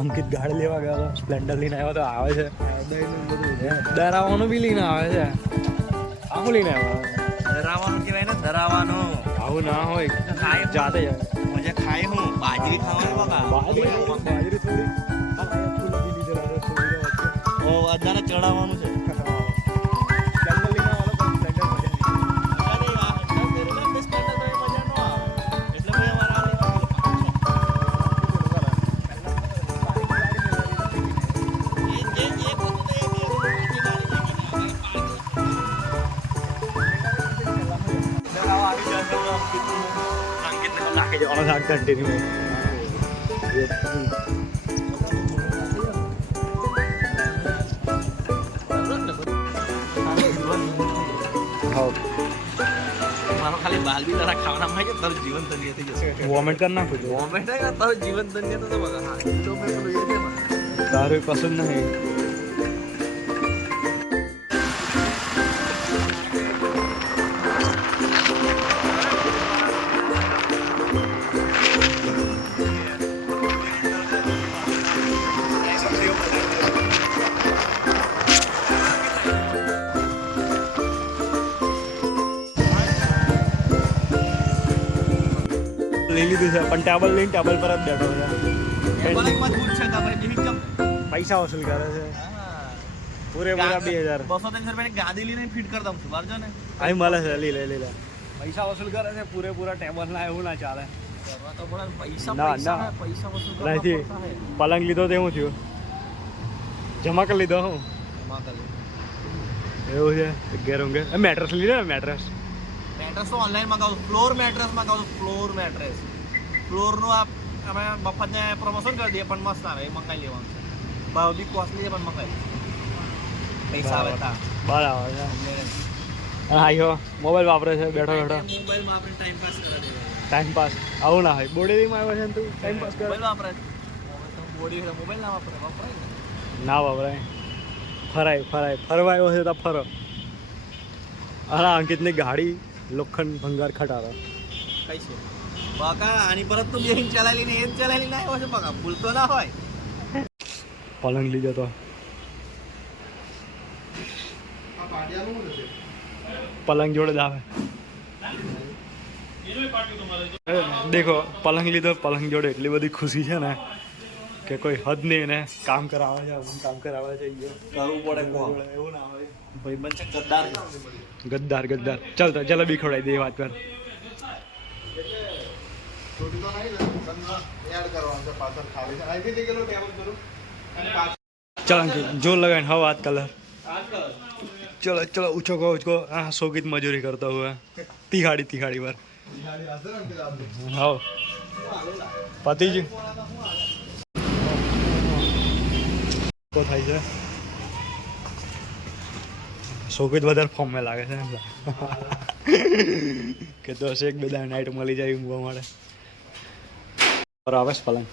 અંકિત ગાડી લેવા ગયો હતો, સ્પ્લેન્ડર લઈને આવ્યો તો આવે છે, ડરાવવાનું બી લઈને આવે છે. આવું લઈને આવ્યો, ડરાવવાનું કહેવાય ને, ડરાવવાનું. આવું ના હોય, ખાય જાતે જ મજા ખાય હું બાજરી ખાવાની બકા બાજરી થોડી ઓ અદાને ચડાવવાનું છે. कंटिन्यू મારો ખાલી બાલ બી તારા ખાવાના માં કે તારું જીવન ધન્ય થઈ જશે. वॉमिट करना कुछ વોમિટ થાય કે તારું જીવન ધન્ય થશે બકા. હા તો મેં તો એ છે ને दारू पसंद नहीं. લઈ લીધું છે પણ ટેબલ લઈને ટેબલ પર જ બેઠો છે. ભલે મજબૂત છે તમારે જેવી ચમ. પૈસા વસૂલ કરે છે પૂરેપૂરા 2000. 200-300 રૂપિયાની ગાદી લઈને ફિટ કરી દઉં છું બારજો ને. અહીં મળે છે લે પૈસા વસૂલ કરે છે પૂરેપૂરા ટેબલ ના. એવું ના ચાલે. કરવા તો પડે ને. પૈસા ના, પૈસા ના. હે, પૈસા વસૂલ કરવા નથી પડતા હે. પલંગ લીધો તો એવું થયું, જમા કરી લીધો હું જમા કરી. એવું છે. ઘેર ઊંઘે મેટ્રેસ લીધો ને મેટ્રેસ. મેટ્રેસ તો ઓનલાઈન મંગાવું. ફ્લોર મેટ્રેસ મંગાવું. Floor mattress. ફ્લોરનું આ અમે મફતને પ્રમોશન કરી દઈએ પણ મસ્ત આવે એ મંગાવી લેવાનું છે. ભાવ બી કોસ્ટલી છે પણ મંગાવી પૈસા આવે તા. બરાબર છે. અને હાઈઓ મોબાઈલ વાપરે છે બેઠો બેઠો મોબાઈલમાં આપણે ટાઈમ પાસ કરવા દઈએ. Time pass. આવું ના હોય બોડેલીમાં આવ્યો છે ને તું ટાઈમ પાસ કરે. મોબાઈલ વાપરે બોડી મોબાઈલ ના વાપરે વાપરાય ને. ના વાપરાય. ફરાય ફરવા આવ્યો છે તો ફરો. અને અંકિતની ગાડી લોખંડ ભંગાર ખટારો. કઈ છે બકા આની પર જ તો બેહીન ચલાવી ને એ જ ચલાવી ને આવ્યો છે બકા. ભૂલ તો ના હોય. પલંગ લીધો તો પલંગ જોડે જ આવે. દેખો પલંગ લીધો, પલંગ જોડે એટલી બધી ખુશી છે ને કે કોઈ હદ નહીં. એને કામ કરાવે છે, કામ કરાવે છે. કરવું પડે કોણ એવું ના હોય. ભાઈ બન છે ગદ્દાર. ગદ્દાર. ચાલ તો જલેબી ખવડાવી દે વાત પર. ચાલ અંકિત જોર लगाए हवा हाथ कलर. चलो ऊँचो को हाँ शोकित मजूरी करता हुआ तिहाड़ी पर. हाँ पति जी को થાય છે. શોકિત વધારે ફોર્મમાં લાગે છે કે તો એક બે દાડા નાઈટ મળી જાય ઊંઘવા માટે. આવે પલંગ